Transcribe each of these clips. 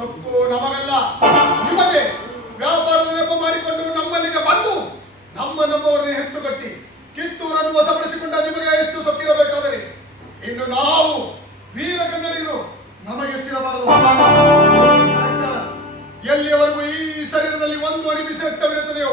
ಸೊಕ್ಕು ನಮಗಲ್ಲ. ನಿಮಗೆ ವ್ಯಾಪಾರದ ನೆಪ ಮಾಡಿಕೊಂಡು ನಮ್ಮಲ್ಲಿಗೆ ಬಂದು ನಮ್ಮ ನಮ್ಮವರನ್ನೇ ಹೆಚ್ಚು ಕಟ್ಟಿ ಕಿತ್ತೂರನ್ನು ವಶಪಡಿಸಿಕೊಂಡ ನಿಮಗೆ ಎಷ್ಟು ಸೊಕ್ಕಿರಬೇಕಾದರೆ ಇನ್ನು ನಾವು ವೀರ ಕನ್ನಡಿಗರು ನಮಗೆ ಎಷ್ಟಿರಬಾರದು ಎಲ್ಲಿಯವರೆಗೂ ಈ ಶರೀರದಲ್ಲಿ ಒಂದು ಬಿಸಿ ರಕ್ತವಿರುತ್ತದೆಯೋ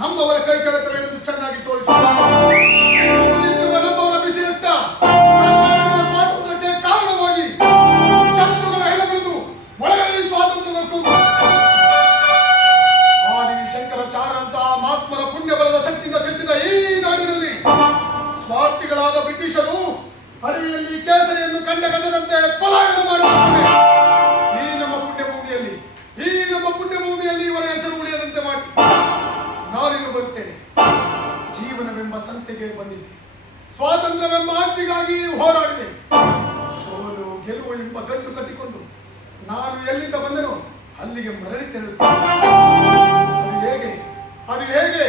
ನಮ್ಮವರ ಕೈ ಚಳಕವೆಂದು ಚೆನ್ನಾಗಿ ತೋರಿಸುತ್ತಿರುವ ನಮ್ಮವರ ಬಿಸಿ ರಕ್ತ ಕರ್ನಾಟಕದ ಸ್ವಾತಂತ್ರ್ಯಕ್ಕೆ ಕಾರಣವಾಗಿ ಶತ್ರುಗಳ ಹೆಣಬಿಡಿದು ಮೊಳಗಲಿ ಸ್ವಾತಂತ್ರ್ಯದ ಕೂಗು. ಆದಿ ಶಂಕರಾಚಾರ್ಯರಂತಹ ಮಹಾತ್ಮರ ಪುಣ್ಯ ಬಲದ ಶಕ್ತಿಯಿಂದ ಕಟ್ಟಿದ ಈ ನಾಡಿನಲ್ಲಿ ಸ್ವಾರ್ಥಿಗಳಾದ ಬ್ರಿಟಿಷರು ಅಡವಿಯಲ್ಲಿ ಕೇಸರಿಯನ್ನು ಕಂಡ ಗಜದಂತೆ ಪಲಾಯನ ಮಾಡುತ್ತಾರೆ. ಜೀವನವೆಂಬ ಸಂತೆಗೆ ಬಂದಿದೆ ಸ್ವಾತಂತ್ರ್ಯವೆಂಬ ಹಕ್ಕಿಗಾಗಿ ಹೋರಾಡಿದೆ. ಸೋಲು, ಗೆಲುವು ಎಂಬ ಕಟ್ಟು ಕಟ್ಟಿಕೊಂಡು ನಾನು ಎಲ್ಲಿಂದ ಬಂದೆನೋ ಅಲ್ಲಿಗೆ ಮರಳಿ ತೆರಳುತ್ತೇನೆ. ಅದು ಹೇಗೆ? ಅದು ಹೇಗೆ?